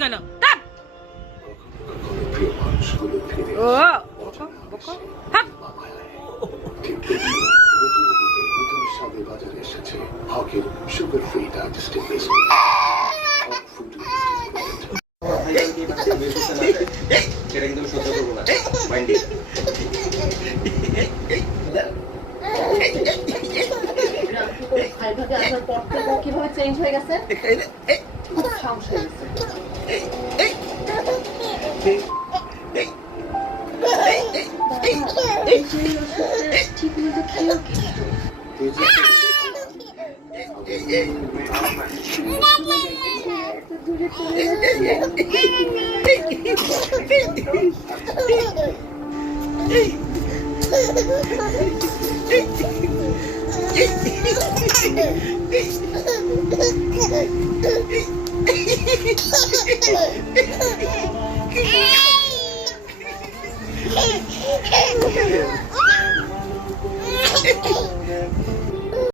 কেন ও এটা কিন্তু সহ্য করব না কীভাবে চেঞ্জ হয়ে গেছে খুব সাহস হয়ে গেছে ঠিক মতো খেয়েও কিন্তু দূরে চলে যাচ্ছে Hey!